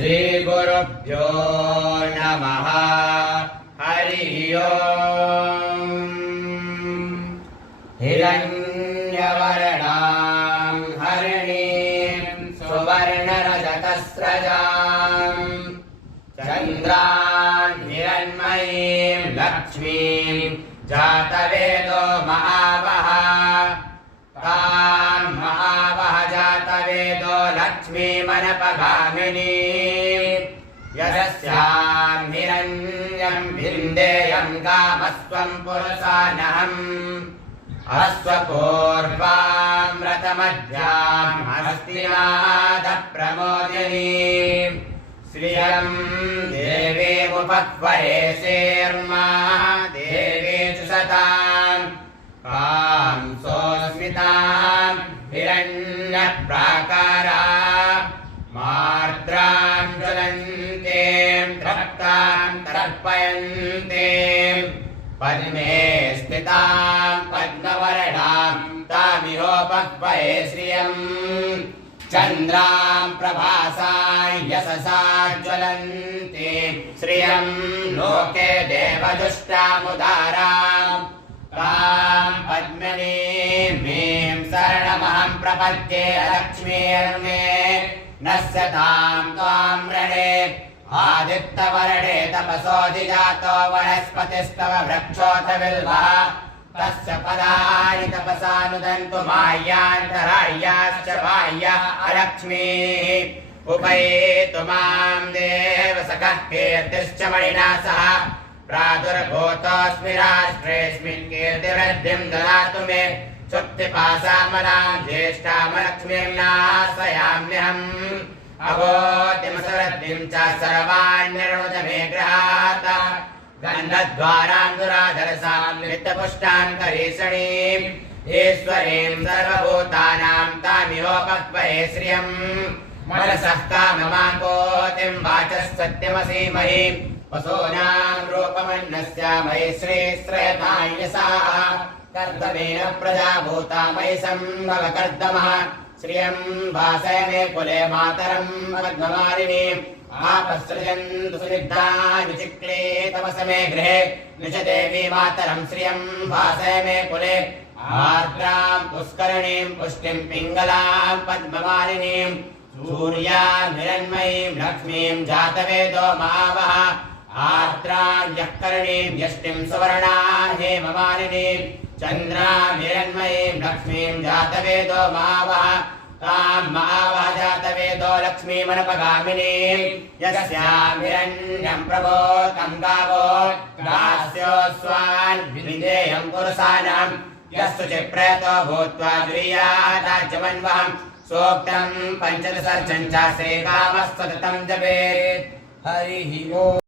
श्रीगुरुभ्यो नमः। हरिः ओम्। हिरण्यवर्णां हरिणीं सुवर्णरजतस्रजां चन्द्रां हिरण्मयीं लक्ष्मीं जातवेदो महावः। तां महावः जातवेदो लक्ष्मीमनपगामिनीं यस्यां हिरण्यं भिन्देयं कामस्त्वं पुरुषानहम्। अश्वपूर्वामृतमध्यां हस्तिनाथप्रमोदिनीं श्रियं देवीमुपह्वये शेर्मा देवी च सतां कां सोऽस्मितां हिरण्यप्राकारा मार्द्रां ज्वलन्तीं तृप्तां तर्पयन्तीं पद्मे स्थितां पद्मवर्णां तामिहोपह्वये श्रियं चन्द्रां प्रभासां यशसा ज्वलन्तीं श्रियं लोके देवदुष्टामुदारां तां पद्मिनीं शरणमहं प्रपद्ये लक्ष्मीर्मे नश्यतां त्वां रणे। आदित्यवर्णे तपसोऽधिजातो वनस्पतिस्तव वृक्षोऽथ बिल्वः तस्य पदानि तपसा नुदन्तु माह्यान्तराळ्याश्च बाह्या अलक्ष्मीः। उपैतु मां देव सकः कीर्तिश्च मणिना सह प्रादुर्भूतोऽस्मि राष्ट्रेऽस्मिन् कीर्तिवृद्धिं ददातु मे। सुप्तिपासामलां ज्येष्ठामलक्ष्मीं नाशयाम्यहम् अवोतिमसरद्धिं च सर्वान् निर्णुत मे गृहात्। गन्धद्वारां दुराधरसां नित्यपुष्टान् करीषणीं ईश्वरीं सर्वभूतानां तामिहोपह्वये श्रियं मनसः काममाकोतिं वाचः सत्यमसीमहि वसूनां रूपमन्नस्य मयि श्रीश्रेतायसा कर्दमेन प्रजाभूता मयि सम्भव कर्दमः। श्रियं वासय मे कुले मातरं पद्ममालिनीम् आपसृजन्तु सुनिग्धानि चिक्ले तमस मे गृहे निज देवी मातरं श्रियं वासय मे कुले आर्द्रां पुष्करणीं पुष्टिं पिङ्गलां पद्ममालिनीं सूर्यां हिरण्मयीं लक्ष्मीं जातवेदो महावः। आर्द्रां यःकरणीं यष्टिं सुवर्णां हेममालिनीं चन्द्रां हिरण्मयीं लक्ष्मीं जातवेदो महावः। तां महावः जातवेदो लक्ष्मीमनपगामिनीं यस्यां हिरण्यं प्रभोतं गावो दास्योऽस्वान् विधेयं पुरुषाणां यस्तु चिप्रयतो भूत्वा जुर्यादाज्यमन्वहम्। सूक्तं पञ्चदशर्चं च श्रीकामः सततं जपेत्। हरिः ओम्।